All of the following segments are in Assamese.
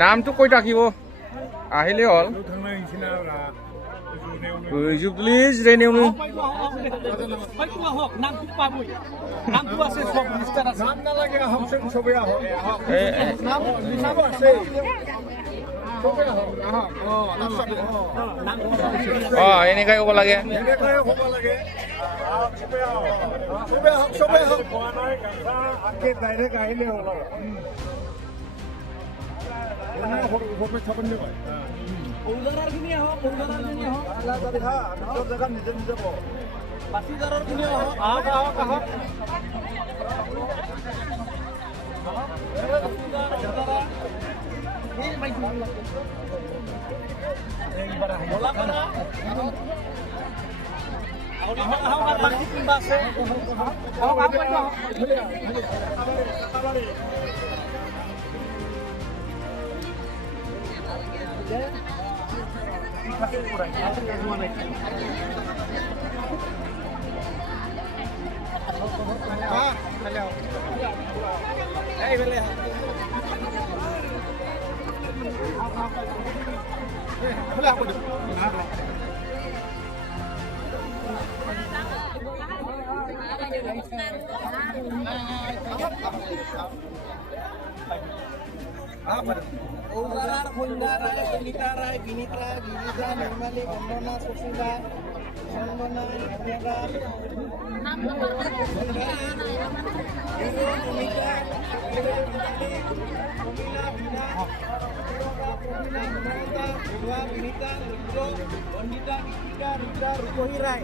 নামটো কৈ থাকিব আহিলেই হ'ল প্লিজ ৰেনিউ এনেকাই হ'ব লাগে Udarar, Hundarai, Genitarai, Ginitra, Giriza, Nirmali, Vandana, Susila, Sandana, Nirmala, Hero, Umita, Kumila, Bina, Kumila, Dua, Binita, Rudro, Bandita, Gita, Rudra, Rukohirai.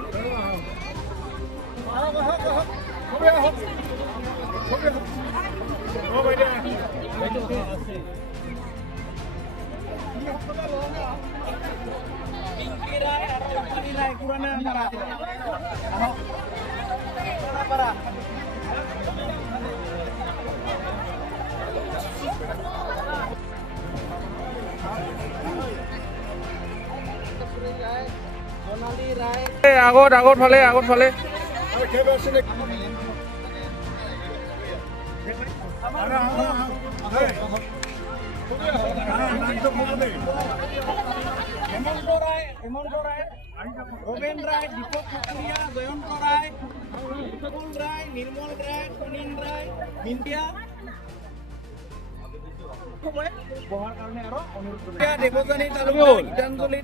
আগত ফালে Hemanto Rai, Robin Rai, Deepak Kukuria, Jayanto Rai, Utkul Rai, Nirmal Rai, Sunin Rai, Mintia. Devojani Talukar, Gitanjali.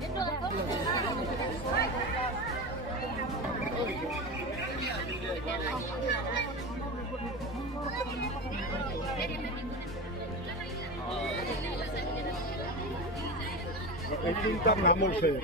Ini tak namun saya,